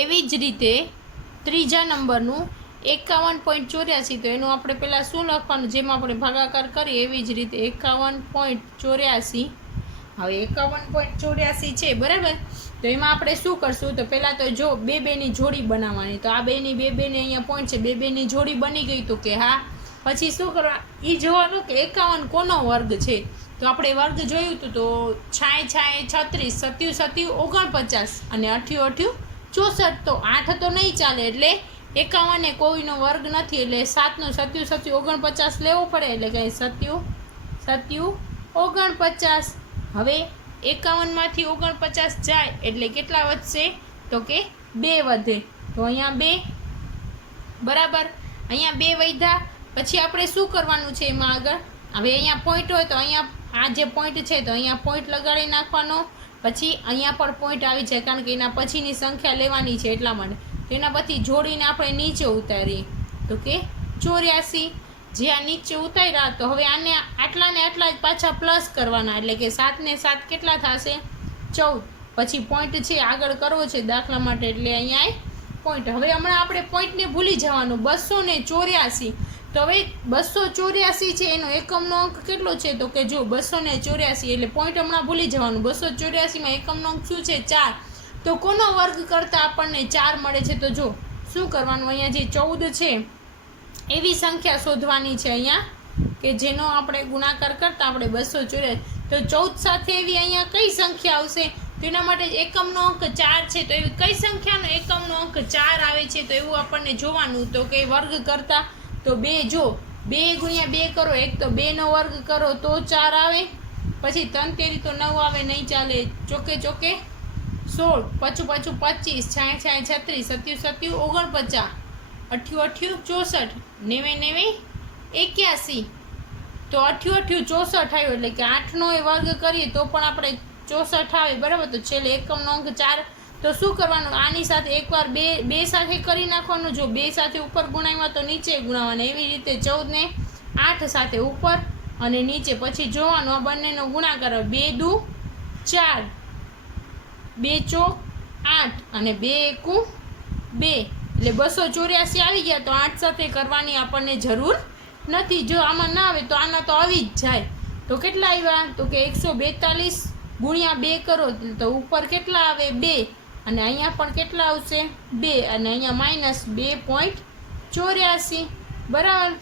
એવી જ રીતે ત્રીજા નંબરનું 51.84, તો એનું આપણે પહેલાં શું લખવાનું, જેમાં આપણે ભાગાકાર કરીએ એવી જ રીતે 51.84. હવે 51.84 છે બરાબર. તો એમાં આપણે શું કરશું, તો પહેલાં તો જો બેની જોડી બનાવવાની. તો આ બેની બેને અહીંયા પોઈન્ટ છે, બેની જોડી બની ગઈ તો કે હા. પછી શું કરવા, એ જોવાનું કે 51 કોનો વર્ગ છે. તો આપણે વર્ગ જોયું હતું, તો 6 36, 7 7 49 અને 8 8 64. તો 8 તો નહીં ચાલે, એટલે 51 એ કોઈનો વર્ગ નથી, એટલે 7 નો 7 7 49 લેવો પડે, એટલે કે 7 7 49. હવે 51 માંથી 49 જાય એટલે કેટલા વધશે, તો કે 2 વધે. તો અહીંયા 2 બરાબર, અહીંયા 2 વધ્યા. પછી આપણે શું કરવાનું છે એમાં આગળ, હવે અહીંયા પોઈન્ટ હોય તો અહીંયા આ જે પોઈન્ટ છે તો અહીંયા પોઈન્ટ લગાડી નાખવાનો. પછી અહીંયા પણ પોઈન્ટ આવી જાય, કારણ કે એના પછીની સંખ્યા લેવાની છે એટલા માટે. તો એના પછી જોડીને આપણે નીચે ઉતારીએ તો કે 84. જે આ નીચે ઉતાર્યા, તો હવે આને આટલા ને આટલા જ પાછા પ્લસ કરવાના, એટલે કે 7 ને 7 કેટલા થશે, 14. પછી પોઈન્ટ છે આગળ કરવો છે દાખલા માટે, એટલે અહીંયા પોઈન્ટ. હવે હમણાં આપણે પોઈન્ટને ભૂલી જવાનું. 284. તો હવે 284 છે, એનો એકમનો અંક કેટલો છે, તો કે જો 284, એટલે પોઈન્ટ હમણાં ભૂલી જવાનું. 284માં એકમનો અંક શું છે, 4. તો કોનો વર્ગ કરતાં આપણને 4 મળે છે, તો જો શું કરવાનું, અહીંયા જે 14 છે એવી સંખ્યા શોધવાની છે અહીંયા, કે જેનો આપણે ગુણાકાર કરતાં આપણે 284. તો 14 સાથે એવી અહીંયા કઈ સંખ્યા આવશે, તો એના માટે એકમનો અંક 4 છે. તો એવી કઈ સંખ્યાનો એકમનો અંક 4 આવે છે, તો એવું આપણને જોવાનું. તો કે વર્ગ કરતાં, તો 2, જો 2 ગુણ્યા 2 કરો, એક તો 2નો વર્ગ કરો તો 4 આવે. પછી 3 તેરી તો 9 આવે, નહીં ચાલે. ચોકે 16, પાછું 25, 6 36, 7 49, 8 64, 9 81. તો 8 64 આવ્યો, એટલે કે 8નો એ વર્ગ કરીએ તો પણ આપણે 64 આવે બરાબર. તો છેલ્લે એકમનો અંક 4. તો શું કરવાનું, આની સાથે એકવાર બે સાથે કરી નાખવાનું. જો 2 સાથે ઉપર ગુણાવ્યા તો નીચે ગુણાવવાના. એવી રીતે 14 ને 8 સાથે ઉપર અને નીચે. પછી જોવાનું આ બંનેનો ગુણાકાર, 2 દુ 4, 2 ચોક 8 અને 2 એકુ 2, એટલે 284 આવી ગયા. તો 8 સાથે કરવાની આપણને જરૂર નથી. જો આમાં ના આવે તો આના તો આવી જ જાય. તો કેટલા આવ્યા, તો કે 142 ગુણ્યા 2 કરો તો ઉપર કેટલા આવે, 2, અને અહીંયા પણ કેટલા આવશે, 2, અને અહીંયા માઇનસ 2.84 બરાબર.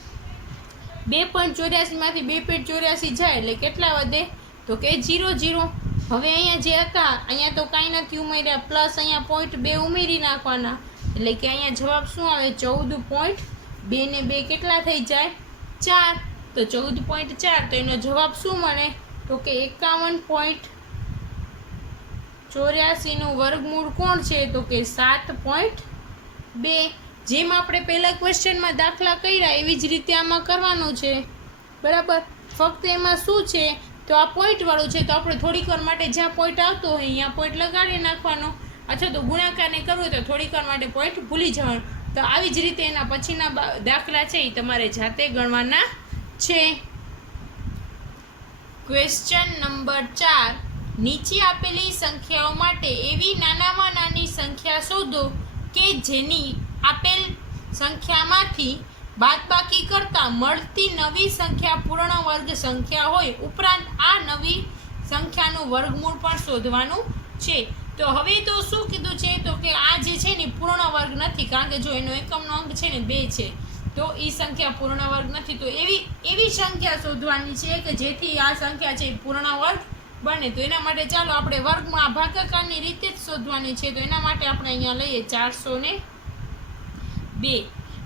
2.84 માંથી 2.84 જાય એટલે કેટલા વધે, તો કે 0 0. હવે અહીંયા જે હતા અહીંયા તો કાંઈ નથી ઉમેર્યા, પ્લસ અહીંયા પોઈન્ટ 2 ઉમેરી નાખવાના, એટલે કે અહીંયા જવાબ શું આવે, 14.2 ને 2 કેટલા થઈ જાય, 4. તો 14.4. તો એનો જવાબ શું મળે, તો કે 51.84 નું વર્ગમૂળ કોણ છે, તો કે 7.2. જેમ આપણે પહેલા ક્વેશ્ચનમાં દાખલા કર્યા એવી જ રીતે આમાં કરવાનું છે બરાબર. ફક્ત એમાં શું છે, તો આ પોઈન્ટવાળું છે, તો આપણે થોડીક વાર માટે જ્યાં પોઈન્ટ આવતો હોય અહીંયા પોઈન્ટ લગાડી નાખવાનો. અથવા તો ગુણાકારને કરવું હોય તો થોડીક વાર માટે પોઈન્ટ ભૂલી જવાનું. તો આવી જ રીતે એના પછીના દાખલા છે એ તમારે જાતે ગણવાના છે. Question number 4. નીચે આપેલી સંખ્યાઓ માટે એવી નાનામાં નાની સંખ્યા શોધો કે જેની આપેલ સંખ્યામાંથી બાદબાકી કરતાં મળતી નવી સંખ્યા પૂર્ણ વર્ગ સંખ્યા હોય. ઉપરાંત આ નવી સંખ્યાનું વર્ગમૂળ પણ શોધવાનું છે. તો હવે તો શું કીધું છે, તો કે આ જે છે ને પૂર્ણ વર્ગ નથી, કારણ કે જો એનો એકમનો અંક છે ને 2 છે, તો એ સંખ્યા પૂર્ણ વર્ગ નથી. તો એવી સંખ્યા શોધવાની છે કે જેથી આ સંખ્યા છે પૂર્ણ વર્ગ બને. તો એના માટે ચાલો આપણે વર્ગમાં ભાગાકારની રીતે જ શોધવાની છે. તો એના માટે આપણે અહીંયા લઈએ 402.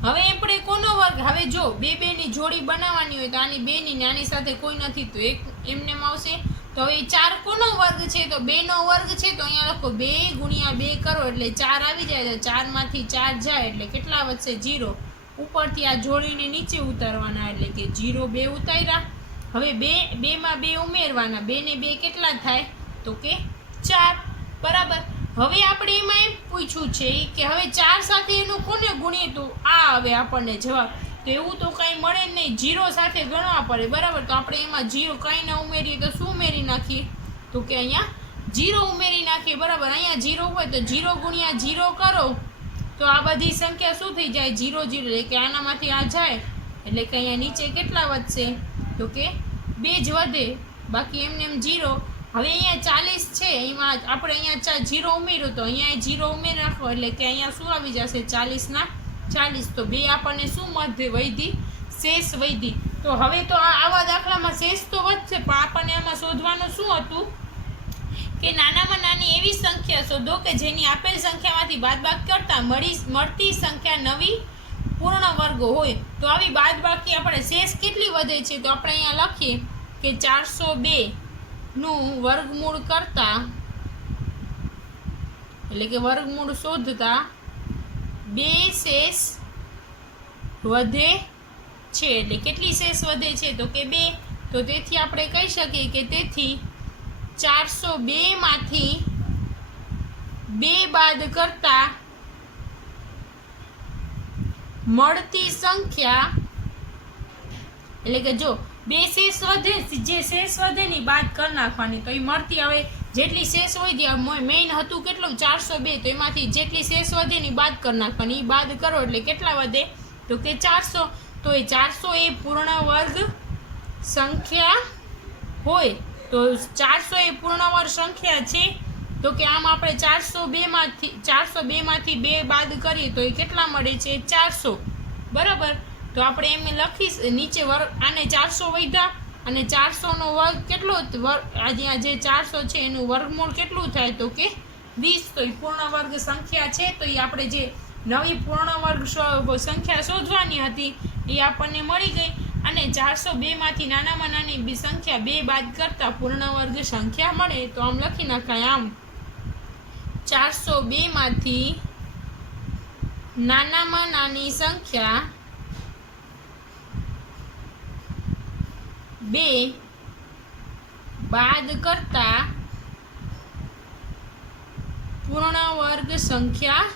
હવે આપણે કોનો વર્ગ, હવે જો 2 ની જોડી બનાવવાની હોય તો આની 2 ની આની સાથે કોઈ નથી, તો એક એમને આવશે. તો હવે 4 કોનો વર્ગ છે, તો 2 નો વર્ગ છે. તો અહીંયા લખો 2 ગુણ્યા 2 કરો એટલે 4 આવી જાય. તો 4 માંથી 4 જાય એટલે કેટલા વધશે, 0. ઉપરથી આ જોડીને નીચે ઉતારવાના, એટલે કે 0 2 ઉતાર્યા. હવે 2 માં 2 ઉમેરવાના, 2 ને 2 કેટલા થાય, તો કે 4 બરાબર. હવે આપણે એમાં એમ પૂછ્યું છે કે હવે 4 સાથે એનું કોને ગુણીએ તો આ હવે આપણને જવાબ. તો એવું તો કાંઈ મળે નહીં, 0 સાથે ગણવા પડે બરાબર. તો આપણે એમાં 0 કાંઈ ના ઉમેરીએ તો શું ઉમેરી નાખીએ, તો કે અહીંયા જીરો ઉમેરી નાખીએ, બરાબર. અહીંયા જીરો હોય તો 0 ગુણ્યા 0 કરો તો આ બધી સંખ્યા શું થઈ જાય? 0 0, એટલે કે આનામાંથી આ જાય એટલે કે અહીંયા નીચે કેટલા વધશે? તો કે 2 જ વધે, બાકી એમને એમ 0. હવે અહીંયા 40 છે, એમાં આપણે અહીંયા 0 ઉમેર્યું તો અહીંયા 0 ઉમેરી નાખો એટલે કે અહીંયા શું આવી જશે? 40 ના 40. તો 2 આપણને શું મધ્ય વૈધી? શેષ વૈધી. તો હવે તો આવા દાખલામાં શેષ તો વધશે, પણ આપણને આમાં શોધવાનું શું હતું કે નાનામાં નાની એવી સંખ્યા શોધો કે જેની આપેલ સંખ્યામાંથી બાદબાકી કરતા મળતી સંખ્યા નવી પૂર્ણ વર્ગ હોય. તો આવી બાદબાકી આપણે શેષ કેટલી વધે છે? તો આપણે અહીંયા લખીએ કે 402 નું વર્ગમૂળ કરતા, એટલે કે વર્ગમૂળ શોધતા 2 શેષ વધે છે. એટલે કેટલી શેષ વધે છે? તો કે 2. તો તેથી આપણે કહી શકીએ કે તેથી 402 માંથી 2 બાદ કરતા મળતી સંખ્યા, એટલે કે જો 2 શેષ વધે, જે શેષ વધે ની બાદ કરી નાખવાની, તો એ મળતી, હવે જેટલી શેષ હોય મેઇન હતું કેટલું? 402. તો એમાંથી જેટલી શેષ વધે ની બાદ કરી નાખવાની, એ બાદ કરો એટલે કેટલા વધે? તો કે 400. તો એ 400 એ પૂર્ણ વર્ગ સંખ્યા હોય. તો 400 એ પૂર્ણ વર્ગ સંખ્યા છે. તો કે આમ આપણે 402 માંથી 2 બાદ કરીએ તો એ કેટલા મળે છે? 400, બરાબર. તો આપણે એમ લખી નીચે વર્ગ, આને 400 વધ્યા અને 400 નો વર્ગ કેટલો? આજે જે 400 છે એનું વર્ગમૂળ કેટલું થાય? તો કે 20. તો એ પૂર્ણ વર્ગ સંખ્યા છે. તો એ આપણે જે નવી પૂર્ણ વર્ગ સંખ્યા શોધવાની હતી એ આપણને મળી ગઈ. અને 402 માંથી નાનામાં નાની સંખ્યા 2 બાદ કરતા પૂર્ણ વર્ગ સંખ્યા મળે. તો આમ લખી નાખાય, આમ 402 માંથી નાનામાં નાની સંખ્યા 2 બાદ કરતા પૂર્ણ વર્ગ સંખ્યા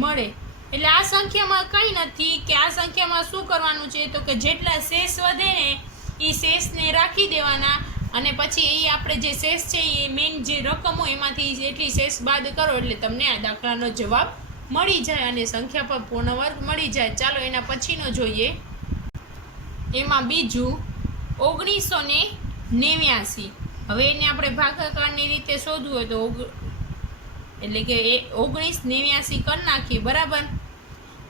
મળે. એટલે આ સંખ્યામાં કંઈ નથી કે આ સંખ્યામાં શું કરવાનું છે? તો કે જેટલા શેષ વધે ને એ શેષને રાખી દેવાના, અને પછી એ આપણે જે શેષ છે એ મેઇન જે રકમ હોય એમાંથી જેટલી શેષ બાદ કરો એટલે તમને આ દાખલાનો જવાબ મળી જાય અને સંખ્યા પર પૂર્ણ વર્ગ મળી જાય. ચાલો એના પછીનો જોઈએ. એમાં બીજું 1989. હવે એને આપણે ભાગાકારની રીતે શોધવું હોય તો એટલે કે 1989 કરી નાખીએ, બરાબર.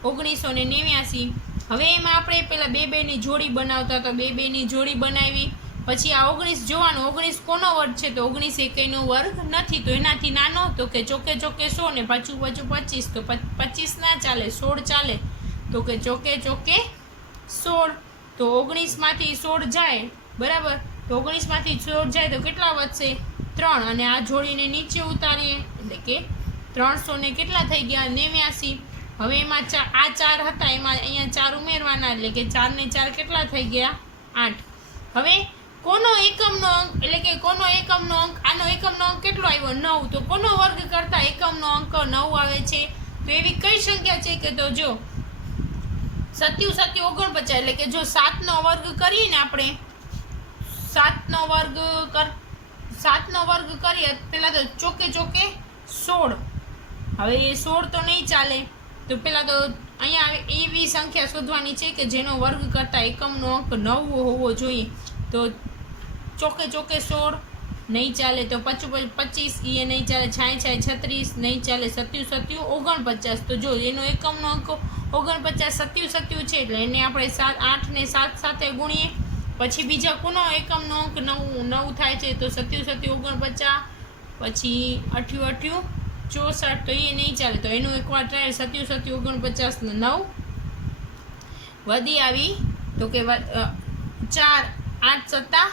1989. હવે એમાં આપણે પેલા 2 2 ની જોડી બનાવતા, તો 2 2 ની જોડી બનાવી. પછી આ 19 જોવાનું, 19 કોનો વર્ગ છે? તો 19 એકેયનો વર્ગ નથી. તો એનાથી નાનો, તો કે ચોકે 100 ને પાછું 25. તો 25 ના ચાલે, 16 ચાલે. તો કે ચોકે 16. તો 19 માંથી 16 જાય, બરાબર. તો 19 માંથી 16 જાય તો કેટલા વધશે? 3. અને આ જોડીને નીચે ઉતારીએ એટલે કે 300 ને કેટલા થઈ ગયા? 89. હવે એમાં આ 4 હતા, એમાં અહીંયા 4 ઉમેરવાના એટલે કે 4 ને 4 કેટલા થઈ ગયા? 8. હવે કોનો એકમનો અંક, એટલે કે કોનો એકમનો અંક? આનો એકમનો અંક કેટલો આવ્યો? 9. તો કોનો વર્ગ કરતા એકમનો અંક 9 આવે છે? તો એવી કઈ સંખ્યા છે કે તો જો 7 7 49, એટલે કે જો 7 નો વર્ગ કરીએ ને આપણે, 7 નો વર્ગ કરીએ પેલા તો ચોકે 16. હવે એ 16 તો નહીં ચાલે. તો પેલા તો અહીંયા એવી સંખ્યા શોધવાની છે કે જેનો વર્ગ કરતા એકમનો અંક 9 હોવો જોઈએ. તો ચોકે 16 નહીં ચાલે. તો 25 એ નહીં ચાલે. 6 36 નહીં ચાલે. 7 7 49. તો જો એનો એકમનો અંક 49 7 છે એટલે એને આપણે 8 ને 7 સાથે ગુણીએ. પછી બીજા કોનો એકમનો અંક 9 થાય છે? તો 7 7 49, પછી 8 8 64. તો એ નહીં ચાલે. તો એનું એકવાર ટ્રાય 7 7 49 ને 9 વધી આવી. તો કે 4 8 7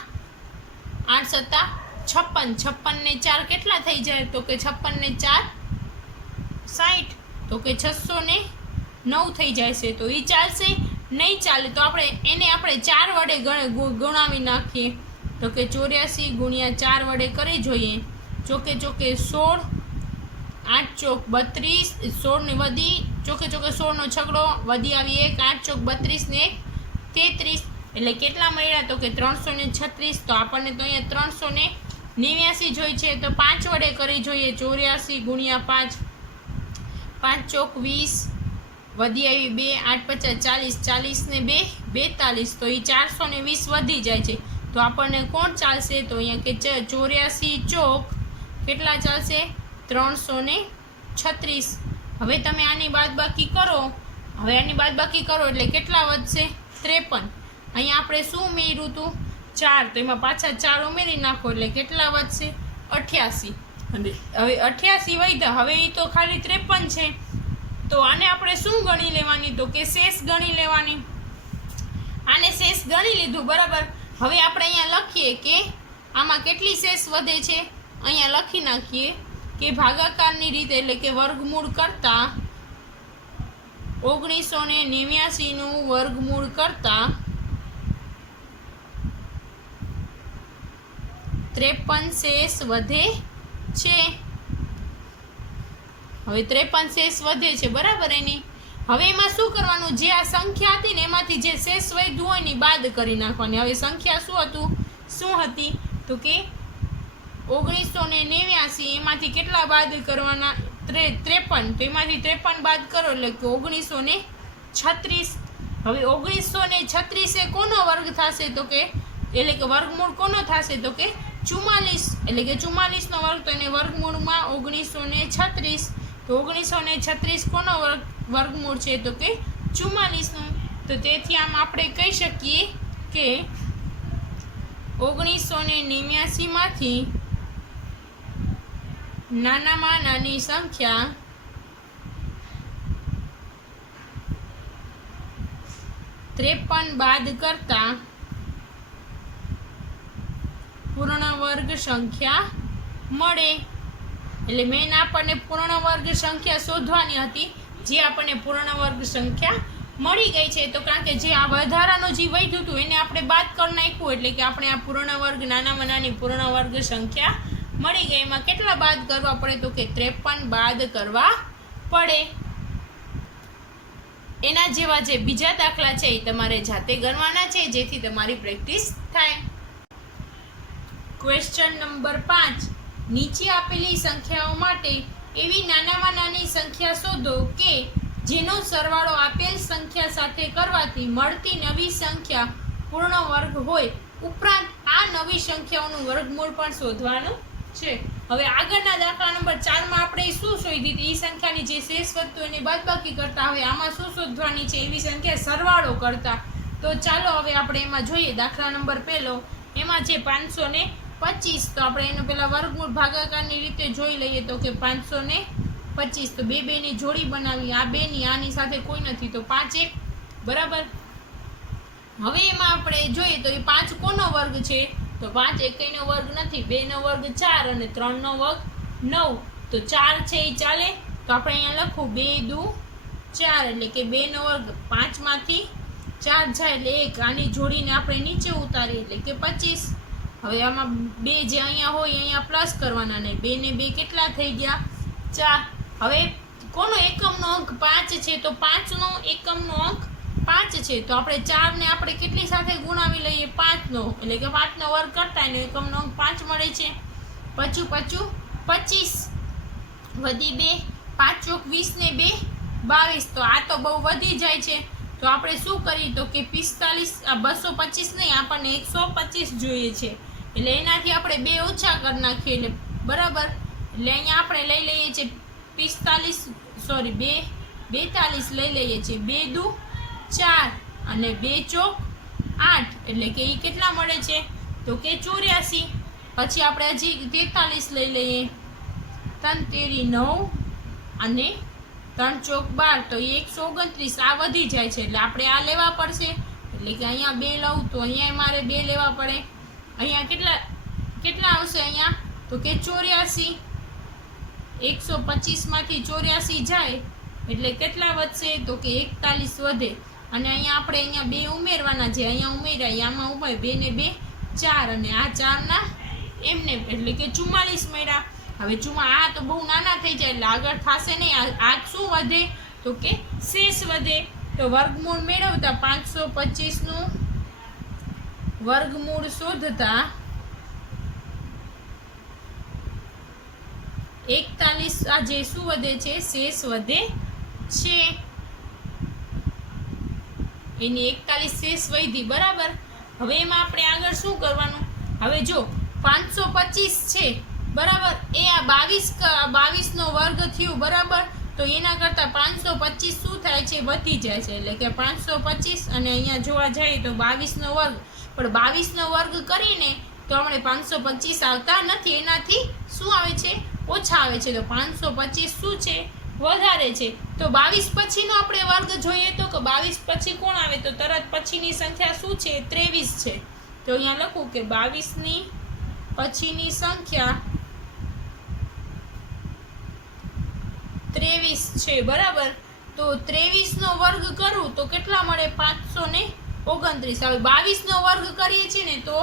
56 ને 4 કેટલા થઈ જાય? તો કે 56 ને 4 60. તો કે 600 ને 9 થઈ જાય છે. તો એ ચાલશે? નહીં ચાલે. તો એને આપણે 4 વડે ગુણાવી નાખીએ. તો કે 84 ગુણ્યા 4 વડે કરી જોઈએ. ચોકે 16, 8 ચોક 32, 16 ને વધી ચોકે 16 નો છગડો વધી આવી 1, 8 ચોક 32 ને 1 33. એટલે કેટલા મળ્યા તો કે 336. તો આપણને તો અહીંયા 389 જોઈ છે, તો 5 વડે કરી જોઈએ. 84 ગુણ્યા 5, 5 ચોક 20, વધી આવી 2, 8 50 40, 40 ને 2 42. તો એ 420 વધી જાય છે. તો આપણને કોણ ચાલશે? તો અહીંયા કે 84 ચોક કેટલા ચાલશે? 336. હવે તમે આની બાદબાકી કરો. એટલે કેટલા વધશે? 53. અહીંયા આપણે શું ઉમેર્યું હતું? 4. તો એમાં પાછા 4 ઉમેરી નાખો એટલે કેટલા વધશે? 88. અને હવે 88 વધ્યા. હવે એ તો ખાલી 53 છે. તો આને આપણે શું ગણી લેવાની? તો કે શેષ ગણી લેવાની. આને શેષ ગણી લીધું, બરાબર. હવે આપણે અહીંયા લખીએ કે આમાં કેટલી શેષ વધે છે. અહીંયા લખી નાખીએ કે ભાગાકારની રીતે, એટલે કે વર્ગમૂળ કરતા 1989 નું વર્ગમૂળ કરતા 53 શેષ વધે છે. હવે 53 શેષ વધે છે, બરાબર. એની હવે એમાં શું કરવાનું? જે આ સંખ્યા હતી ને એમાંથી જે શેષ વધ્યું હોય ને બાદ કરી નાખવાની. હવે સંખ્યા શું હતી? તો કે 1989. એમાંથી કેટલા બાદ કરવાના? 53. તો એમાંથી 53 બાદ કરો એટલે કે 1936. હવે 1936 એ કોનો વર્ગ થશે? તો કે એટલે કે વર્ગમૂળ કોનો થશે? તો કે 44. એટલે કે 44 નો વર્ગ. તો એને વર્ગમૂળમાં 1936. તો 1936 કોનો વર્ગમૂળ છે? તો કે 44 નો. તો તેથી આમ આપણે કહી શકીએ કે 1989 માંથી નાનામાં નાની સંખ્યા 53 બાદ કરતા પૂર્ણ વર્ગ સંખ્યા મળે. એટલે મેન આપણને પૂર્ણ વર્ગ સંખ્યા શોધવાની હતી, જે આપણને પૂર્ણ વર્ગ સંખ્યા મળી ગઈ છે. તો કારણ કે જે આ વધારાનું જે વધ્યું હતું એને આપણે બાદ કરી નાખ્યું, એટલે કે આપણે આ પૂર્ણ વર્ગ નાનામાં નાની પૂર્ણ વર્ગ સંખ્યા મળી ગઈ. એમાં કેટલા બાદ કરવા પડે? તો કે 53 બાદ કરવા પડે. એના જેવા જે બીજા દાખલા છે એ તમારે જાતે ગણવાના છે, જેથી તમારી પ્રેક્ટિસ થાય. Question number 5. નીચે આપેલી સંખ્યાઓ માટે એવી નાનામાં નાની સંખ્યા શોધો કે જેનો સરવાળો આપેલ સંખ્યા સાથે કરવાથી મળતી નવી સંખ્યા પૂર્ણ વર્ગ હોય. ઉપરાંત આ નવી સંખ્યાઓનું વર્ગમૂળ પણ શોધવાનું છે. હવે આગળના દાખલા નંબર 4 માં આપણે શું શોધી હતી? એ સંખ્યાની જે શેષ વધતું એની બાદબાકી કરતા. હવે આમાં શું શોધવાની છે? એવી સંખ્યા સરવાળો કરતા. તો ચાલો હવે આપણે એમાં જોઈએ. દાખલા નંબર 1 એમાં છે 525. તો આપણે એનો પેલા વર્ગમૂળ ભાગાકારની રીતે જોઈ લઈએ. તો કે 525. તો બે ની જોડી બનાવી. આ 2 ની આની સાથે કોઈ નથી, તો 5 1, બરાબર. હવે એમાં આપણે જોઈએ તો એ 5 કોનો વર્ગ છે? તો 5 એકેયનો વર્ગ નથી. 2 નો વર્ગ 4 અને 3 નો વર્ગ 9. તો 4 છે એ ચાલે. તો આપણે અહીંયા લખું 2 દુ 4, એટલે કે 2 નો વર્ગ 5 માંથી 4 જાય એટલે 1. આની જોડીને આપણે નીચે ઉતારીએ એટલે કે 25. હવે આમાં 2 જે અહીંયા હોય અહીંયા પ્લસ કરવાના નહીં. 2 ને 2 કેટલા થઈ ગયા? 4. હવે કોનો એકમનો અંક 5 છે? તો 5 નો એકમનો અંક 5 છે. તો આપણે 4 ને આપણે કેટલી સાથે ગુણાવી લઈએ? 5 નો, એટલે કે 5 નો વર્ગ કરતા એનો એકમનો અંક 5 મળે છે. પચું 25 વધી 2, 5 ચોક 20 ને 2 22. તો આ તો બહુ વધી જાય છે. તો આપણે શું કરીએ? તો કે 45, 225 નહીં, આપણને 125 જોઈએ છે. એટલે એનાથી આપણે 2 ઓછા કરી નાખીએ, એટલે બરાબર. એટલે અહીંયા આપણે લઈ લઈએ છીએ 42 લઈ લઈએ છીએ. 2 દુ 4 અને 2 ચોક 8, એટલે કે એ કેટલા મળે છે? તો કે 84. પછી આપણે હજી 43 લઈ લઈએ. 3 તેરી 9 અને 3 ચોક 12, તો એ 129. આ વધી જાય છે એટલે આપણે આ લેવા પડશે. એટલે કે અહીંયા 2 લઉં તો અહીંયા મારે 2 લેવા પડે. અહીંયા કેટલા આવશે? અહીંયા તો કે 84. 125 માંથી 84 જાય એટલે કેટલા વધશે? તો કે 41 વધે. અને અહીંયા આપણે 2 ઉમેરવાના છે. અહીંયા ઉમેરાય, આમાં ઉમેર 2 ને 2 4, અને આ 4 ના એમને, એટલે કે 44 મળ્યા. હવે આ તો બહુ નાના થઈ જાય એટલે આગળ થશે નહીં. આ શું વધે? તો કે શેષ વધે. તો વર્ગમૂળ મેળવતા 525 નું વર્ગમૂળ શોધતા 41 આ જે શું વધે છે, શેષ વધે છે. એની 41 શેષ વધી, બરાબર. હવે એમાં આપણે આગળ શું કરવાનું? હવે જો 525 છે, બરાબર, એ આ 22 નો વર્ગ થયું, બરાબર. તો એના કરતાં 525 શું થાય છે, વધી જાય છે. એટલે કે 525 અને અહીંયા જોવા જઈએ તો 22 નો વર્ગ, પણ 22 નો વર્ગ કરીને તો આપણે 525 આવતા નથી, એનાથી શું આવે છે, ઓછા આવે છે. તો 525 શું છે, વધારે છે. તો 22 પછીનો આપણે વર્ગ જોઈએ તો કે 22 પછી કોણ આવે, તો તરત પછીની સંખ્યા શું છે, 23 છે. તો અહીંયા લખું કે 22 ની પછીની સંખ્યા 23 છે, બરાબર. તો 23 નો વર્ગ કરું તો કેટલા મળે, 529. હવે 22 નો વર્ગ કરીએ છીએ ને તો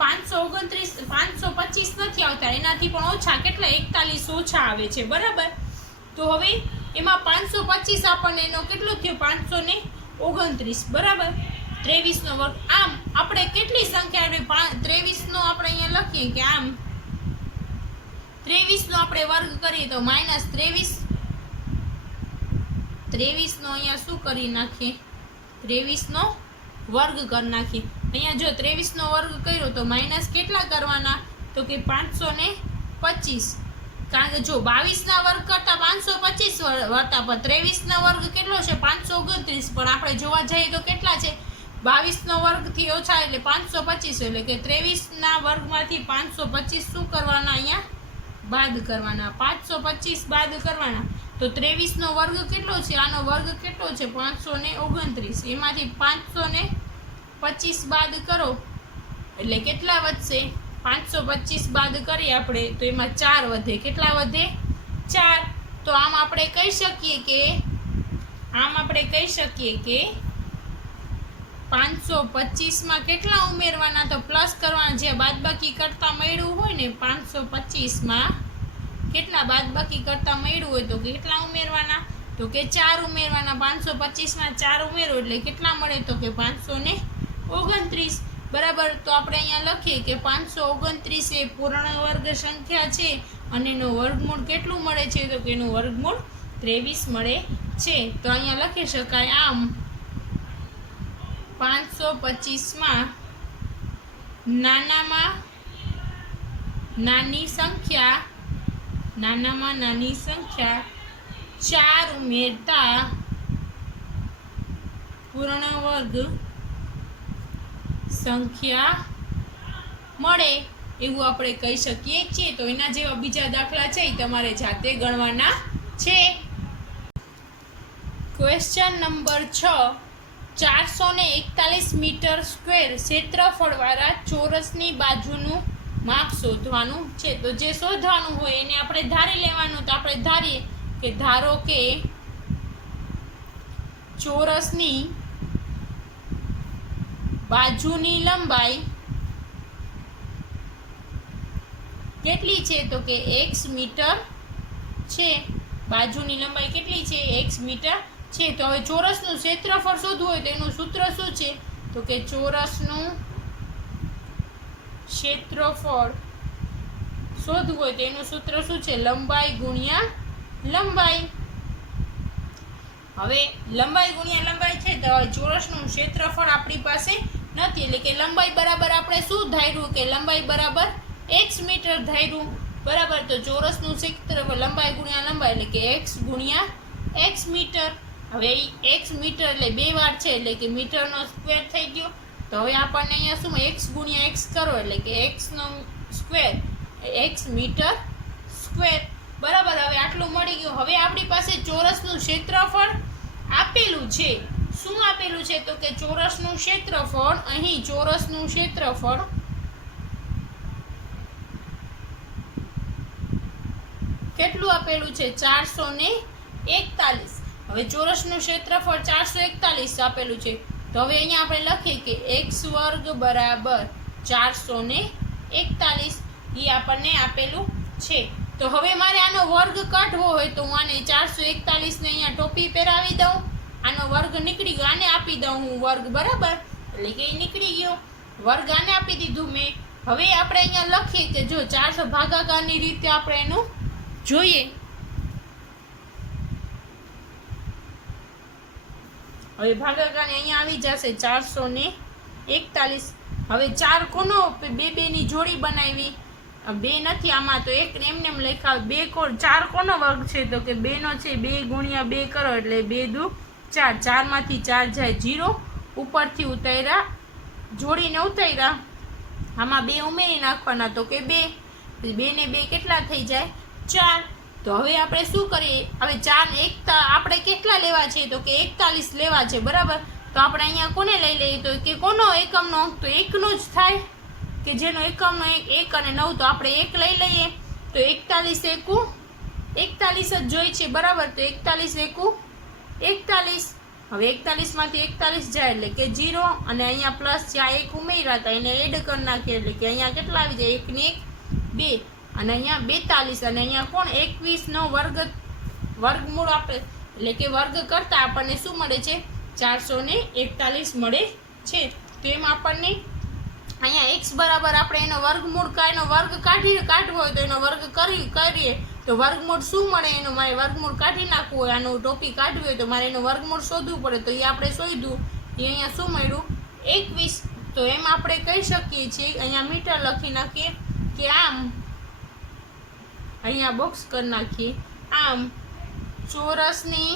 529, 525 નથી આવતા, એનાથી પણ ઓછા, કેટલા, 41 ઓછા આવે છે, બરાબર. તો હવે એમાં 525 આપણને એનો કેટલો થયો, 529, બરાબર. 23 નો વર્ગ. આમ આપણે કેટલી સંખ્યા, 23 નો આપણે અહીંયા લખીએ કે આમ 23 નો આપણે વર્ગ કરીએ તો -23. 23 નો અહીંયા શું કરી નાખીએ, 23 નો વર્ગ કરી નાખીએ. અહીંયા જો 23 નો વર્ગ કર્યો તો માઇનસ કેટલા કરવાના, તો કે 525. કારણ કે જો 22 ના વર્ગ કરતા 525 વત્તા, પણ 23 ના વર્ગ કેટલો છે, 529. પણ આપણે જોવા જઈએ તો કેટલા છે, 22 નો વર્ગ થી ઓછા એટલે 525. એટલે કે 23 ના વર્ગમાંથી 525 શું કરવાના, અહીંયા બાદ કરવાના. 525 બાદ કરવાના. તો 23 નો વર્ગ કેટલો છે, આનો વર્ગ કેટલો છે, 529. એમાંથી 525 બાદ કરો એટલે કેટલા વધશે, 525 બાદ કરીએ આપણે તો એમાં 4 વધે. કેટલા વધે, 4. તો આમ આપણે કહી શકીએ કે 525 માં કેટલા ઉમેરવાના, તો પ્લસ કરવાના. જે બાદબાકી કરતા મળ્યું હોય ને, 525 માં કેટલા બાદબાકી કરતા મળ્યું હોય તો કેટલા ઉમેરવાના, તો કે 4 ઉમેરવાના. 525 માં 4 ઉમેરો એટલે કેટલા મળે, તો કે 529, બરાબર. તો આપણે અહીંયા લખીએ કે 529 એ પૂર્ણ વર્ગ સંખ્યા છે અને એનો વર્ગમૂળ કેટલું મળે છે, તો કે એનું વર્ગમૂળ 23 મળે છે. તો અહીંયા લખી શકાય આમ 525 માં નાનામાં નાની સંખ્યા 4 ઉમેરતા પૂર્ણ વર્ગ સંખ્યા મળે, એવું આપણે કહી શકીએ છીએ. તો એના જેવા બીજા દાખલા છે એ તમારે જાતે ગણવાના છે. ક્વેશ્ચન નંબર 6, 441 મીટર સ્ક્વેર ક્ષેત્રફળવાળા ચોરસની બાજુનું માપ શોધવાનું છે. તો જે શોધવાનું હોય એને આપણે ધારી લેવાનું. તો આપણે ધારીએ કે ધારો કે ચોરસની બાજુની લંબાઈ કેટલી છે, તો કે x મીટર છે. બાજુની લંબાઈ કેટલી છે, x મીટર છે. તો હવે ચોરસનું ક્ષેત્રફળ શોધવું હોય તો એનું સૂત્ર શું છે, તો કે ચોરસનું ક્ષેત્રફળ શોધવું હોય તો એનું સૂત્ર શું છે, લંબાઈ ગુણ્યા લંબાઈ. હવે લંબાઈ ગુણ્યા લંબાઈ છે તો હવે ચોરસનું ક્ષેત્રફળ આપણી પાસે નથી, એટલે કે લંબાઈ બરાબર આપણે શું ધાર્યું કે લંબાઈ બરાબર x મીટર ધાર્યું, બરાબર. તો ચોરસનું ક્ષેત્રફળ લંબાઈ ગુણ્યા લંબાઈ એટલે કે x ગુણ્યા x મીટર. હવે x મીટર એટલે 2 વાર છે એટલે કે મીટરનો સ્ક્વેર થઈ ગયો. તો હવે આપણને અહીંયા શું x ગુણ્યા x કરો એટલે કે x નો સ્ક્વેર x મીટર સ્ક્વેર, બરાબર. હવે આટલું મળી ગયું. હવે આપણી પાસે ચોરસનું ક્ષેત્રફળ આપેલું છે. શું આપેલું છે, તો કે ચોરસનું ક્ષેત્રફળ, અહીં ચોરસનું ક્ષેત્રફળ કેટલું આપેલું છે, 441. હવે ચોરસનું ક્ષેત્રફળ 441 આપેલું છે. તો હવે અહીંયા આપણે લખીએ કે x વર્ગ બરાબર 441 એ આપણને આપેલું છે. તો હવે મારે આનો વર્ગ કાઢવો હોય તો હું આને 441 ને અહીંયા ટોપી પહેરાવી દઉં, આનો વર્ગ નીકળી ગયો, આને આપી દઉં હું વર્ગ, બરાબર, એટલે કે એ નીકળી ગયો. વર્ગ આને આપી દીધું મેં. હવે આપણે અહીંયા લખીએ કે જો 400 ભાગાકારની રીતે આપણે એનું જોઈએ. હવે ભાગાકારની અહીંયા આવી જશે 441. હવે 4 કોનો બે ની જોડી બનાવી, 2 નથી આમાં તો એક એમને એમ લખ્યા. 4 કોનો વર્ગ છે તો કે 2 નો છે. 2 ગુણ્યા 2 કરો એટલે 2 દુ 4. 4 માંથી 4 જાય 0. ઉપરથી ઉતાર્યા, જોડીને ઉતાર્યા. આમાં 2 ઉમેરી નાખવાના તો કે 2. 2 ને 2 કેટલા થઈ જાય? 4. તો હવે આપણે શું કરીએ? હવે 4 આપણે કેટલા લેવા છે તો કે 41 લેવા છે, બરાબર. તો આપણે અહીંયા કોને લઈ લઈએ તો કે કોનો એકમનો અંક તો 1 નો જ થાય, કે જેનો એકમનો 1 અને 9. તો આપણે 1 લઈ લઈએ તો 41 એકુ 41 જ જોઈ છે, બરાબર. તો 41 એકુ 41. હવે 41 માંથી 41 જાય એટલે કે 0. અને અહીંયા પ્લસ જ્યાં 1 ઉમેર્યા હતા એને એડ કરી નાખીએ એટલે કે અહીંયા કેટલા આવી જાય? 1 ને 1 2. અને અહીંયા 42. અને અહીંયા કોણ 21 નો વર્ગમૂળ આપણે એટલે કે વર્ગ કરતા આપણને શું મળે છે? 441 મળે છે. તો એમાં આપણને અહીંયા x બરાબર આપણે એનો વર્ગમૂળ એનો વર્ગ કાઢવો હોય તો એનો વર્ગ કરીએ તો વર્ગમૂળ શું મળે? એનું મારે વર્ગમૂળ કાઢી નાખવું હોય, આનું ટોપી કાઢવી હોય તો મારે એનું વર્ગમૂળ શોધવું પડે. તો એ આપણે શોધ્યું, એ અહીંયા શું મળ્યું? 21. તો એમ આપણે કહી શકીએ છીએ, અહીંયા મીટર લખી નાખીએ કે આમ અહીંયા બોક્સ કરી નાખીએ. આમ ચોરસની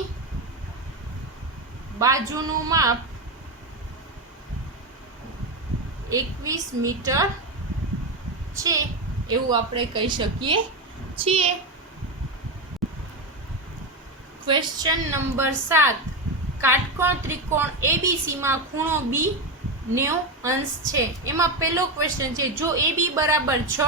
બાજુનું માપ 21 મીટર છે એવું આપણે કહી શકીએ છીએ. Question number 7. કાટકોણ ત્રિકોણ ABC માં ખૂણો B 90° છે. એમાં પહેલો ક્વેશ્ચન છે, જો AB બરાબર 6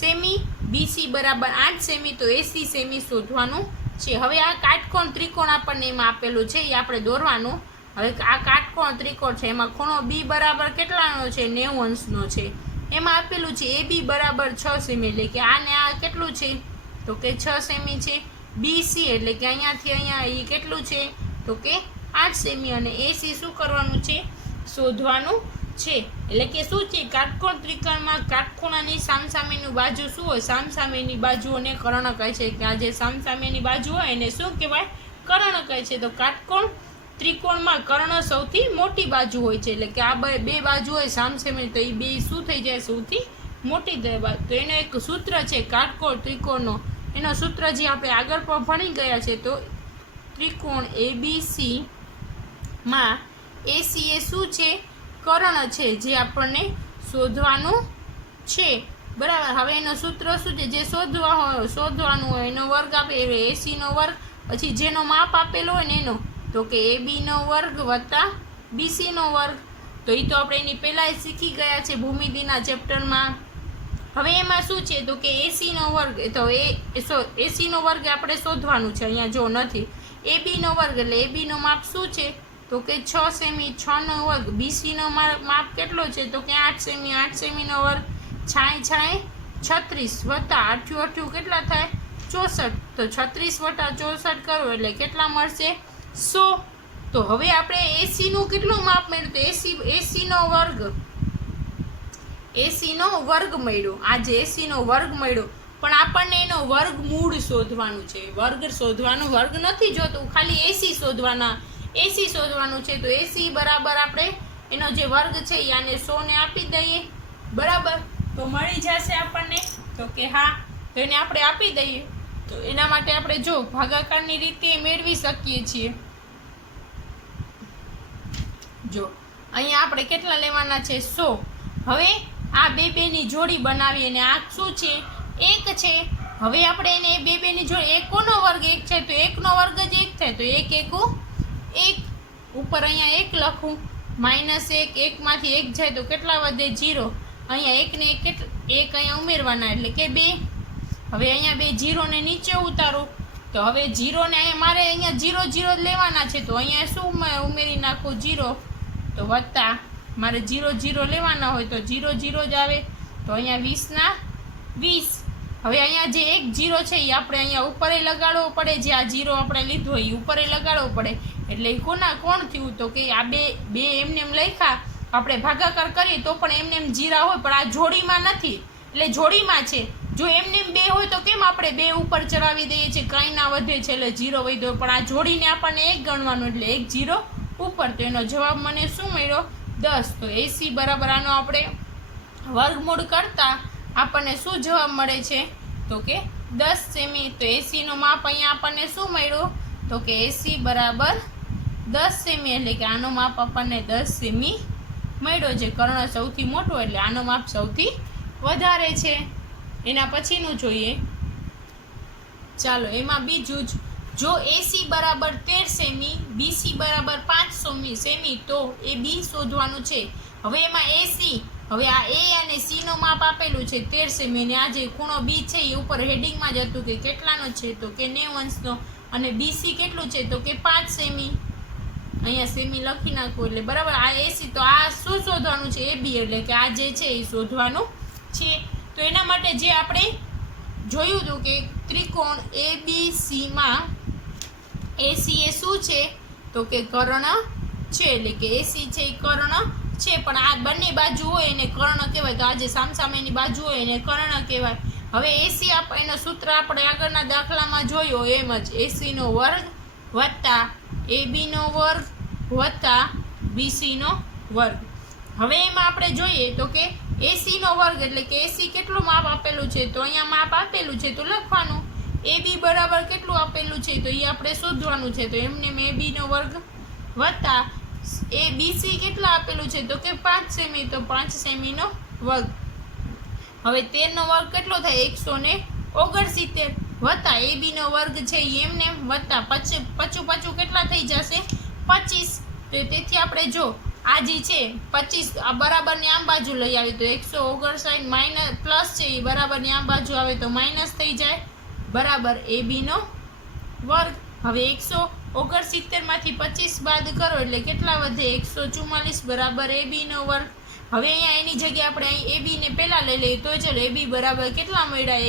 સેમી, BC બરાબર 8 સેમી તો AC સેમી શોધવાનું છે. હવે આ કાટકોણ ત્રિકોણ આપણને એમાં આપેલું છે, એ આપણે દોરવાનું. હવે આ કાટકોણ ત્રિકોણ છે એમાં ખૂણો B બરાબર કેટલાનો છે? 90° છે. એમાં આપેલું છે AB બરાબર 6 સેમી, એટલે કે આને આ કેટલું છે તો કે 6 સેમી છે. BC એટલે કે અહીંયાથી અહીંયા એ કેટલું છે તો કે 8 સેમી. અને AC શું કરવાનું છે? શોધવાનું છે. એટલે કે શું છે? કાટકોણ ત્રિકોણમાં કાટખૂણાની સામસામેની બાજુ શું હોય? સામસામેની બાજુઓને કર્ણ કહે છે. કે આ જે સામસામેની બાજુ હોય એને શું કહેવાય? કર્ણ કહે છે. તો કાટકોણ ત્રિકોણમાં કર્ણ સૌથી મોટી બાજુ હોય છે. એટલે કે આ બે બાજુ હોય સામસામેની તો એ બે શું થઈ જાય? સૌથી મોટી બાજુ. તો એનો એક સૂત્ર છે કાટકોણ ત્રિકોણનો. એનો સૂત્ર જે આપણે આગળ પણ ભણી ગયા છે. તો ત્રિકોણ ABC માં AC એ શું છે? કર્ણ છે, જે આપણને શોધવાનું છે, બરાબર. હવે એનો સૂત્ર શું છે? જે શોધવાનું હોય એનો વર્ગ આપે AC નો વર્ગ, પછી જેનો માપ આપેલો હોય ને એનો, તો કે AB નો વર્ગ વત્તા BC નો વર્ગ. તો એ તો આપણે એની પહેલાં શીખી ગયા છે ભૂમિતિના ચેપ્ટરમાં. હવે એમાં શું છે તો કે AC નો વર્ગ, તો AC નો વર્ગ આપણે શોધવાનું છે. અહીંયા જો નથી. AB નો વર્ગ એટલે AB નો માપ શું છે તો કે 6 સેમી. 6 નો વર્ગ. BC નો માપ કેટલો છે તો કે 8 સેમી. 8 સેમી નો વર્ગ 6 36 વત્તા 8 8 કેટલા થાય? 64. તો 36 વત્તા 64 કરો એટલે કેટલા મળશે? 100. તો હવે આપણે AC નું કેટલું માપ મળ્યું? તો AC નો વર્ગ, AC નો વર્ગ મળ્યો. આ જે AC નો વર્ગ મળ્યો, પણ આપણને એનો વર્ગમૂળ શોધવાનું છે. વર્ગ શોધવાનું, વર્ગ નથી જોતું, ખાલી AC શોધવાનું છે. તો AC બરાબર આપણે એનો જે વર્ગ છે એ આને 100 ને આપી દઈએ, બરાબર. તો મળી જશે આપણને તો કે હા. તો એને આપણે આપી દઈએ. તો એના માટે આપણે જો ભાગાકારની રીતે મેળવી શકીએ છીએ. જો અહીંયા આપણે કેટલા લેવાના છે? 100. હવે આ બે ની જોડી બનાવી અને આ શું છે? 1 છે. હવે આપણે એને બે ની જોડી, 1 કોનો વર્ગ? 1 છે તો 1 નો વર્ગ જ 1 થાય. તો 1 એકુ 1. ઉપર અહીંયા 1 લખું, -1. 1 માંથી 1 જાય તો કેટલા વધે? 0. અહીંયા 1 ને 1 અહીંયા ઉમેરવાના એટલે કે 2. હવે અહીંયા 2 0 ને નીચે ઉતારો. તો હવે 0 ને અહીંયા મારે અહીંયા 0 0 લેવાના છે. તો અહીંયા શું ઉમેરી નાખું? 0. તો વત્તા મારે 0 0 લેવાના હોય તો 0 0 જ આવે. તો અહીંયા 20 ના 20. હવે અહીંયા જે 1 0 છે એ આપણે અહીંયા ઉપરે લગાડવો પડે. જે આ 0 આપણે લીધો એ ઉપરે લગાડવો પડે. એટલે એ કોણ થયું? તો કે આ બે એમને એમ લખ્યા આપણે ભાગાકાર કરીએ તો પણ એમને એમ જીરા હોય, પણ આ જોડીમાં નથી એટલે જોડીમાં છે. જો એમને એમ 2 હોય તો કેમ આપણે 2 ઉપર ચડાવી દઈએ છીએ, કાંઈ ના વધે છે એટલે 0 વધ્યો, પણ આ જોડીને આપણને 1 ગણવાનું એટલે 1 0 ઉપર. તો એનો જવાબ મને શું મળ્યો? 10. તો 80 બરાબર આનો આપણે વર્ગમૂળ કરતા આપણને શું જવાબ મળે છે? તો કે 10 સેમી. તો 80 નો માપ અહીંયા આપણને શું મળ્યું? તો કે 80 બરાબર 10 સેમી, એટલે કે આનો માપ આપણને 10 સેમી મળ્યો. જે કર્ણ સૌથી મોટો એટલે આનો માપ સૌથી વધારે છે. એના પછીનું જોઈએ, ચાલો એમાં બીજું જ, જો AC બરાબર 13 સેમી, BC બરાબર 500 સેમી, તો એ B શોધવાનું છે. હવે એમાં AC, હવે આ A અને C નો માપ આપેલું છે 13 સેમી, અને આ જે ખૂણો B છે એ ઉપર હેડિંગમાં જ હતું કે કેટલાનો છે, તો કે 90 અંશનો, અને BC કેટલું છે, તો કે 5 સેમી. અહીંયા સેમી લખી નાખવું એટલે બરાબર. આ AC, તો આ શું શોધવાનું છે? AB, એટલે કે આ જે છે એ શોધવાનું છે. તો એના માટે જે આપણે જોયું હતું કે ત્રિકોણ ABC માં AC એ શું છે? તો કે કર્ણ છે, એટલે કે AC છે એ કર્ણ છે. પણ આ બંને બાજુ હોય એને કર્ણ કહેવાય. તો આ જે સામસામેની બાજુ હોય એને કર્ણ કહેવાય. હવે AC એનો સૂત્ર આપણે આગળના દાખલામાં જોયો એમ જ, AC નો વર્ગ વત્તા AB નો વર્ગ વત્તા BC નો વર્ગ. હવે એમાં આપણે જોઈએ તો કે AC નો વર્ગ એટલે કે AC કેટલું માપ આપેલું છે? તો અહીંયા માપ આપેલું છે તો લખવાનું. AB બરાબર કેટલું આપેલું છે? તો એ આપણે શોધવાનું છે. તો એમને AB નો વર્ગ વત્તા BC કેટલા આપેલું છે? તો કે 5 સેમી, તો 5 સેમી નો વર્ગ. હવે 13 નો વર્ગ કેટલો થાય? 169 વત્તા AB નો વર્ગ છે એમને વત્તા 55 કેટલા થઈ જશે? 25. તો તેથી આપણે જો આ જે છે 25 આ બરાબરની આમ બાજુ લઈ આવી તો 159 માઇનસ પ્લસ છે એ બરાબરની આમ બાજુ આવે તો માઇનસ થઈ જાય, બરાબર AB નો વર્ગ. હવે 169 માંથી 25 બાદ કરો એટલે કેટલા વધે? 144 બરાબર AB નો વર્ગ. હવે અહીંયા એની જગ્યાએ આપણે અહીં AB ને પહેલાં લઈ લઈએ તો ચલો AB બરાબર કેટલા મળ્યા?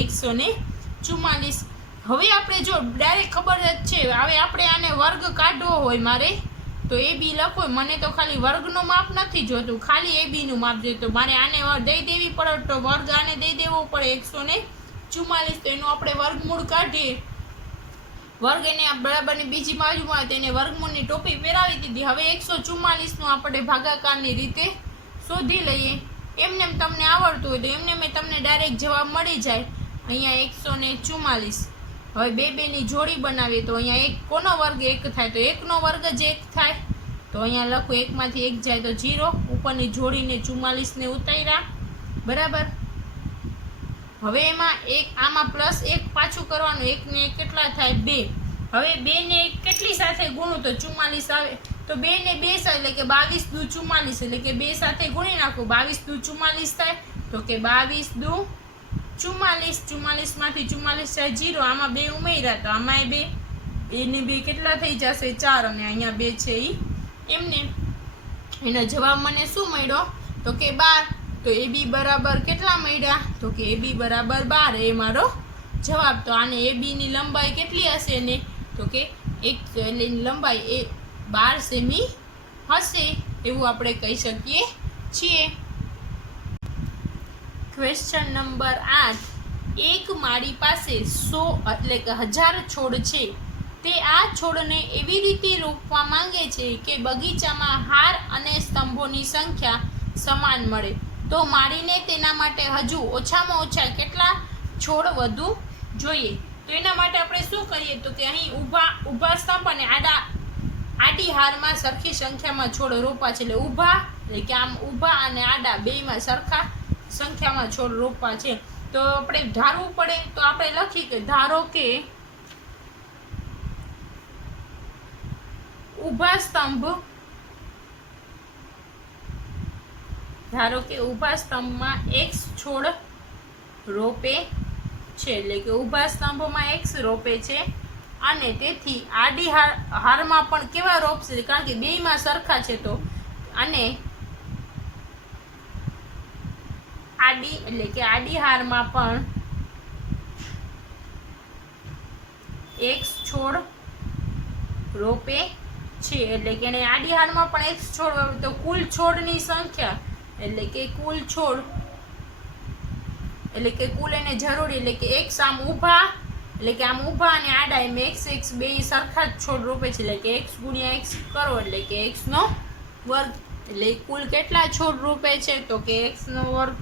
144. હવે આપણે જો ડાયરેક્ટ ખબર જ છે, હવે આપણે આને વર્ગ કાઢવો હોય મારે તો AB લખો. મને તો ખાલી વર્ગનું માપ નથી જોતું, ખાલી AB નું માપ જોઈએ. તો મારે આને દઈ દેવી પડે, તો વર્ગ આને દઈ દેવો પડે 144. તો એનું આપણે વર્ગમૂળ કાઢીએ. વર્ગ એને બરાબરની બીજી બાજુમાં તેને વર્ગમૂળની ટોપી પહેરાવી દીધી. હવે 144 નું આપણે ભાગાકારની રીતે શોધી લઈએ. એમને તમને આવડતું હોય તો એમને મેં તમને ડાયરેક્ટ જવાબ મળી જાય. અહીંયા 144. હવે બે ની જોડી બનાવીએ તો અહીંયા એક કોનો વર્ગ 1 થાય? તો 1 નો વર્ગ જ 1 થાય. તો અહીંયા લખો 1 માંથી 1 જાય તો 0. ઉપરની જોડીને 44 ને ઉતાર્યા, બરાબર. હવે એમાં આમાં પ્લસ 1 પાછું કરવાનું. 1 ને 1 કેટલા થાય? 2. હવે 2 ને 1 કેટલી સાથે ગુણું તો 44 આવે. તો 2 ને 2 સાથે એટલે કે 22 દુ 44, એટલે કે 2 સાથે ગુણી નાખો. 22 દુ 44 થાય તો કે 22 દુ 44. 44 માંથી 44 થાય 0. આમાં 2 ઉમેર્યા તો આમાં 2. 2 ને 2 કેટલા થઈ જશે? 4. અને અહીંયા 2 છે એમને. એનો જવાબ મને શું મળ્યો? તો કે 12. તો AB બરાબર કેટલા મળ્યા? તો કે AB બરાબર 12 એ મારો જવાબ. તો આને AB ની લંબાઈ કેટલી હશે ને? તો કે લંબાઈ એ 12 સેમી હશે એવું આપણે કહી શકીએ છીએ. Question number 8. એક માળી પાસે 100 એટલે કે 1000 છોડ છે. તે આ છોડને એવી રીતે રોપવા માંગે છે કે બગીચામાં હાર અને સ્તંભોની સંખ્યા સમાન મળે. તો માળીને તેના માટે હજુ ઓછામાં ઓછા કેટલા છોડ વધુ જોઈએ? તો એના માટે આપણે શું કરીએ તો કે અહીં ઊભા સ્તંભ અને આડી હારમાં સરખી સંખ્યામાં છોડ રોપવા છે. એટલે ઊભા એટલે કે આમ ઊભા અને આડા બેયમાં સરખા સંખ્યામાં છોડ રોપવા છે. તો આપણે ધારવું પડે તો આપણે લખી કે ધારો કે ઊભા સ્તંભમાં x છોડ રોપે છે, એટલે કે ઊભા સ્તંભમાં x રોપે છે. અને તેથી આડી હારમાં પણ કેવા રોપશે? કારણ કે બેયમાં સરખા છે. તો અને આડી એટલે કે આડી હારમાં પણ x છોડ રોપે છે, એટલે કે એને આડી હારમાં પણ x છોડ વાવ્યો તો કુલ છોડની સંખ્યા એટલે કે કુલ છોડ એટલે કે કુલ એને જરૂરી એટલે કે x આમ ઊભા એટલે કે આમ ઊભા અને આડા એમ x બે સરખા જ છોડ રોપે છે, એટલે કે x ગુણ્યા x કરો એટલે કે x નો વર્ગ, એટલે કુલ કેટલા છોડ રોપે છે તો કે x નો વર્ગ.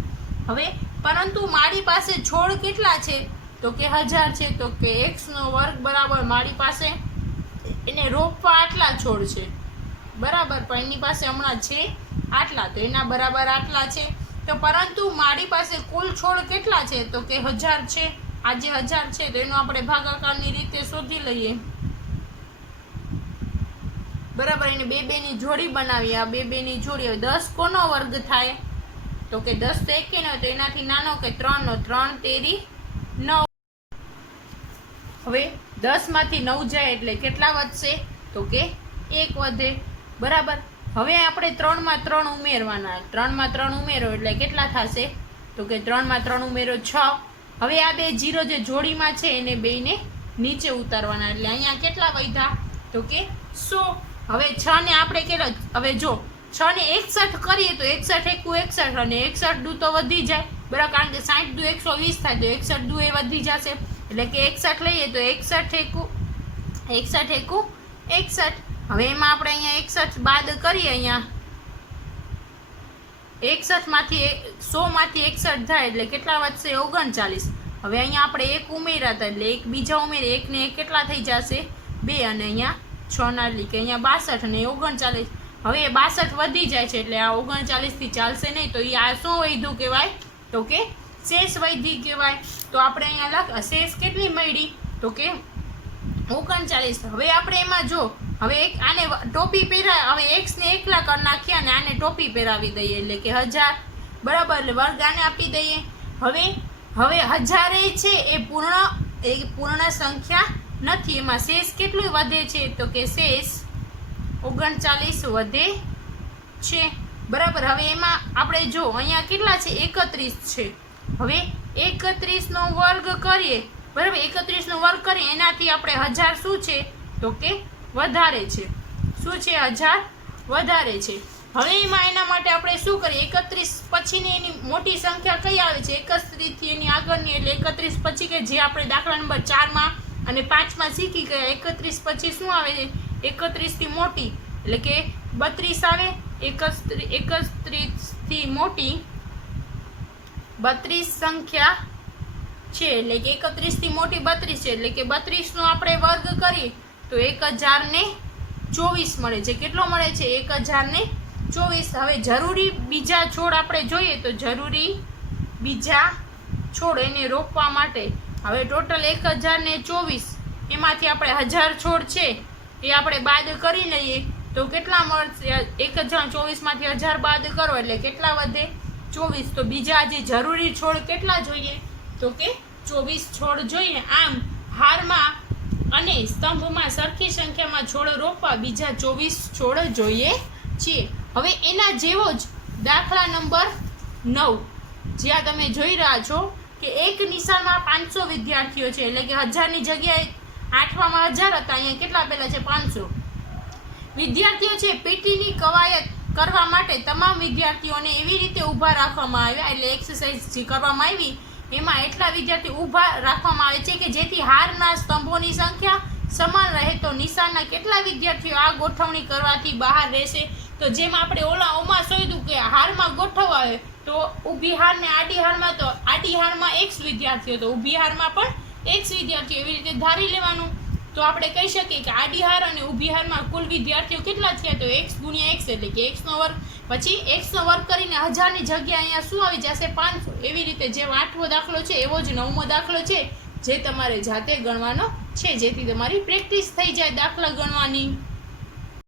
હવે પરંતુ મારી પાસે છોડ કેટલા છે તો કે 1000 છે, તો કે x નો વર્ગ બરાબર મારી પાસે એને રોપવા આટલા છોડ છે બરાબર, પણ એની પાસે હમણાં છે આટલા, તો એના બરાબર આટલા છે. તો પરંતુ મારી પાસે કુલ છોડ કેટલા છે તો કે 1000 છે. આ જે 1000 છે તો એનો આપણે ભાગાકારની રીતે શોધી લઈએ બરાબર. એને બે ની જોડી બનાવી, આ બે ની જોડી. હવે 10 કોનો વર્ગ થાય તો કે 10 તો એકે નો, તો એનાથી નાનો કે 3 નો, 3 તેરી 9. હવે 10 માંથી 9 જાય એટલે કેટલા વધશે તો કે 1 વધે બરાબર. હવે આપણે 3 માં 3 ઉમેરવાના, 3 માં 3 ઉમેરો એટલે કેટલા થશે તો કે 3 માં 3 ઉમેરો 6. હવે આ બે 0 જે જોડીમાં છે એને બેને નીચે ઉતારવાના, એટલે અહીંયા કેટલા વધ્યા તો કે 100. હવે 6 ને આપણે કેટલા, હવે જો 6 ને 61 કરીએ તો 61 એકુ 61 અને 61 દુ તો વધી જાય બરાબર, કારણ કે 60 દુ 120 થાય તો 61 દુ એ વધી જશે, એટલે કે 61 લઈએ તો 61 એકુ 61. હવે એમાં આપણે અહીંયા 61 બાદ કરીએ, અહીંયા 61 માંથી 100 માંથી 61 થાય એટલે કેટલા વધશે 39. હવે અહીંયા આપણે 1 ઉમેર્યા હતા એટલે 1 બીજા ઉમેરે, 1 ને 1 કેટલા થઈ જશે 2 અને અહીંયા 6 ના લીધે અહીંયા 62 અને 39. હવે 62 વધી જાય છે એટલે આ 39 થી ચાલશે નહીં, તો એ આ શું વધ્યું કહેવાય તો કે શેષ વૈધી કહેવાય. તો આપણે અહીંયા શેષ કેટલી મળી તો કે 39. હવે આપણે એમાં જો હવે આને ટોપી પહેરાય, હવે x ને એકલા કરી નાખીએ અને આને ટોપી પહેરાવી દઈએ એટલે કે 1000 બરાબર, એટલે વર્ગ આને આપી દઈએ. હવે 1000 છે એ પૂર્ણ સંખ્યા નથી, એમાં શેષ કેટલું વધે છે તો કે શેષ 39 વધે છે બરાબર. હવે એમાં આપણે જો અહીંયા કેટલા છે 31 છે. હવે 31 નો વર્ગ કરીએ બરાબર, 31 નો વર્ગ કરીએ એનાથી આપણે 1000 શું છે તો કે વધારે છે, શું છે 1000 વધારે છે. હવે એમાં એના માટે આપણે શું કરીએ, 31 પછીની એની મોટી સંખ્યા કઈ આવે છે 31 થી એની આગળની, એટલે 31 પછી કે જે આપણે દાખલા નંબર 4 માં અને 5 માં શીખી ગયા, 31 પછી શું આવે છે 31 થી મોટી એટલે કે 32 આવે, 31 થી મોટી 32 સંખ્યા છે, એટલે કે 31 થી મોટી 32 છે, એટલે કે 32 નો આપણે વર્ગ કરીએ તો 1024 મળે છે. કેટલો મળે છે 1024. હવે જરૂરી બીજા છોડ આપણે જોઈએ તો જરૂરી બીજા છોડ એને રોપવા માટે હવે ટોટલ 1024 એમાંથી આપણે 1000 છોડ છે એ આપણે બાદ કરી લઈએ તો કેટલા મળશે 1024 માંથી 1000 બાદ કરો એટલે કેટલા વધે 24. તો બીજા જે જરૂરી છોડ કેટલા જોઈએ તો કે 24 છોડ જોઈએ. આમ હારમાં અને સ્તંભમાં સરખી સંખ્યામાં છોડ રોપવા બીજા 24 છોડ જોઈએ છીએ. હવે એના જેવો જ દાખલા નંબર 9 જ્યાં તમે જોઈ રહ્યા છો કે એક નિશાળમાં 500 વિદ્યાર્થીઓ છે, એટલે કે 1000 ની જગ્યાએ 8માં 1000 હતા, અહીંયા કેટલા પેલા છે 500 વિદ્યાર્થીઓ છે. પીટીની કવાયત કરવા માટે તમામ વિદ્યાર્થીઓને એવી રીતે ઊભા રાખવામાં આવ્યા, એટલે એક્સરસાઇઝ જે કરવામાં આવી એમાં એટલા વિદ્યાર્થીઓ ઊભા રાખવામાં આવે છે કે જેથી હારના સ્તંભોની સંખ્યા સમાન રહે. તો નિશાળના કેટલા વિદ્યાર્થીઓ આ ગોઠવણી કરવાથી બહાર રહેશે, તો જેમ આપણે ઓમાં શોધ્યું કે હારમાં ગોઠવાય તો ઊભી હાર ને આડી હારમાં, તો આડી હારમાં x વિદ્યાર્થીઓ તો ઊભી હારમાં પણ x વિદ્યાર્થીઓ, એવી રીતે ધારી લેવાનું. તો આપણે કહી શકીએ કે આડી હાર અને ઊભી હારમાં કુલ વિદ્યાર્થીઓ કેટલા થયા તો x ગુણ્યા x એટલે કે x નો વર્ગ. પછી x નો વર્ગ કરીને 1000 ની જગ્યાએ અહીંયા શું આવી જશે 500. એવી રીતે જેમ 8મો દાખલો છે એવો જ 9મો દાખલો છે જે તમારે જાતે ગણવાનો છે, જેથી તમારી પ્રેક્ટિસ થઈ જાય દાખલા ગણવાની.